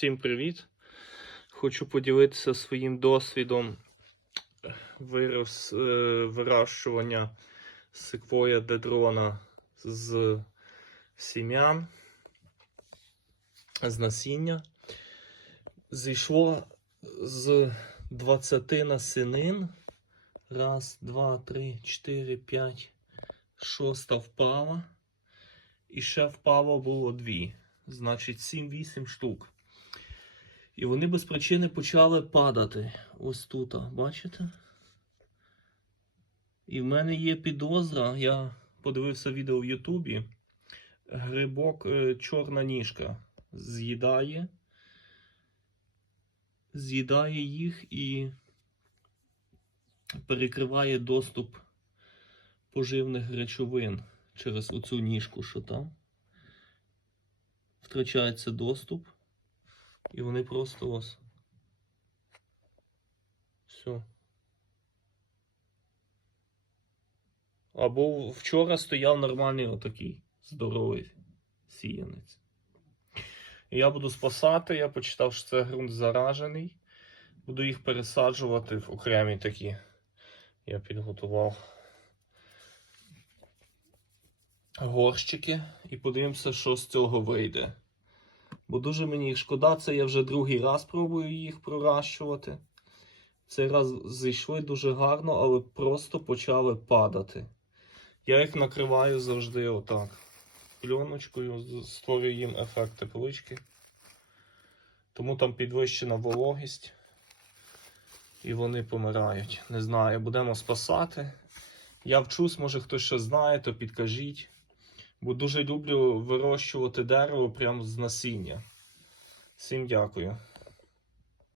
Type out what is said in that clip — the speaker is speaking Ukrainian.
Всім привіт! Хочу поділитися своїм досвідом вирос, е, вирощування секвоя дедрона з сім'ян, з насіння. Зійшло з 20 насінин. Раз, два, три, чотири, п'ять, шоста впала. І ще впало було дві. Значить, 7-8 штук. І вони без причини почали падати. Ось тут, бачите? І в мене є підозра, я подивився відео в Ютубі. Грибок е, чорна ніжка з'їдає. З'їдає їх і перекриває доступ поживних речовин через оцю ніжку, що там. Втрачається доступ. І вони просто ось. Все. Або вчора стояв нормальний отакий здоровий сіянець. Я буду спасати, я почитав, що це ґрунт заражений. Буду їх пересаджувати в окремі такі. Я підготував горщики і подивимося, що з цього вийде. Бо дуже мені їх шкода, це я вже другий раз пробую їх проращувати. Цей раз зійшли дуже гарно, але просто почали падати. Я їх накриваю завжди отак. Пленочкою, створюю їм ефект теплички. Тому там підвищена вологість. І вони помирають. Не знаю, будемо спасати. Я вчусь, може хтось ще знає, то підкажіть. Бо дуже люблю вирощувати дерево прямо з насіння. Всім дякую.